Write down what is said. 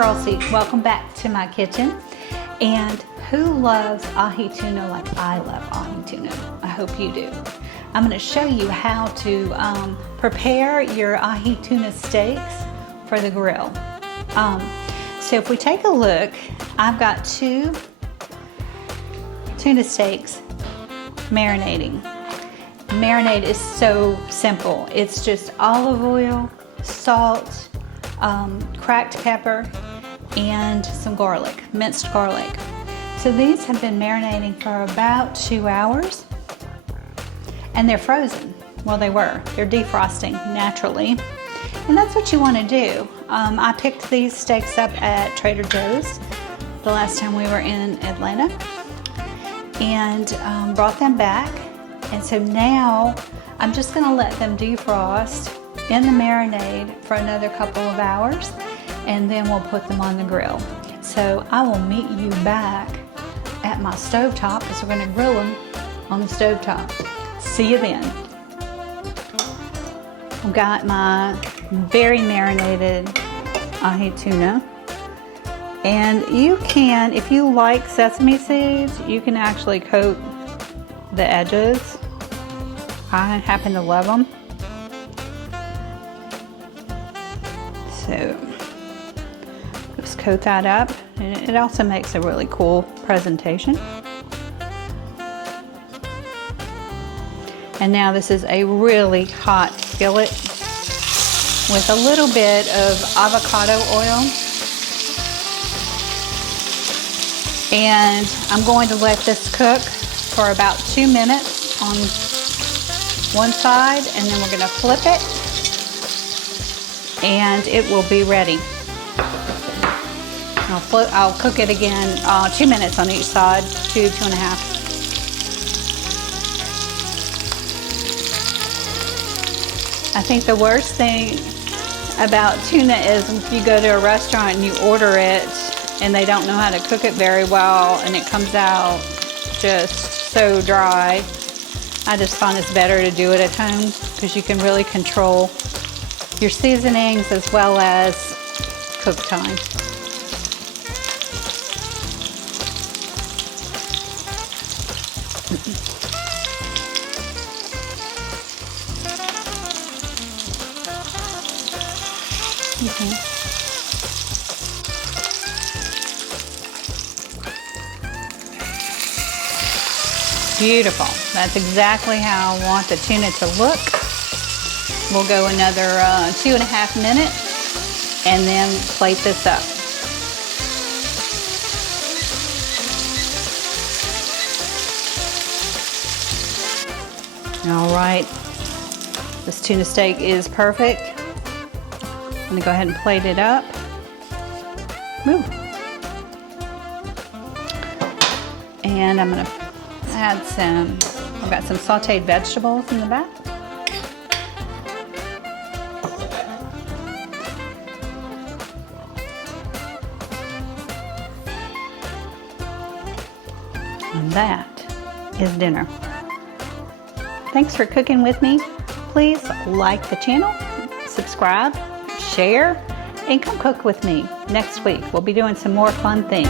Chelsea. Welcome back to my kitchen. And who loves ahi tuna like I love ahi tuna? I hope you do. I'm going to show you how to prepare your ahi tuna steaks for the grill. So if we take a look, I've got 2 tuna steaks marinating. Marinade is so simple. It's just olive oil, salt, cracked pepper, and some garlic, minced garlic. So these have been marinating for about 2 hours, and they're frozen. Well, they were. They're defrosting naturally, and that's what you want to do. I picked these steaks up at Trader Joe's the last time we were in Atlanta, and brought them back. And so now I'm just going to let them defrost in the marinade for another couple of hours, and then we'll put them on the grill. So I will meet you back at my stovetop because we're going to grill them on the stovetop. See you then. I've got my very marinated ahi tuna. And you can, if you like sesame seeds, you can actually coat the edges. I happen to love them. So just coat that up, and it also makes a really cool presentation. And now this is a really hot skillet with a little bit of avocado oil. And I'm going to let this cook for about 2 minutes on one side, and then we're going to flip it, and it will be ready. I'll cook it again 2 minutes on each side, 2.5. I think the worst thing about tuna is if you go to a restaurant and you order it and they don't know how to cook it very well and it comes out just so dry. I just find it's better to do it at home because you can really control your seasonings as well as cook time. Okay. Beautiful. That's exactly how I want the tuna to look. We'll go another 2.5 minutes and then plate this up. All right, this tuna steak is perfect. I'm gonna go ahead and plate it up. Woo. And I'm gonna add I've got some sauteed vegetables in the back. And that is dinner. Thanks for cooking with me. Please like the channel, subscribe, share, and come cook with me next week. We'll be doing some more fun things.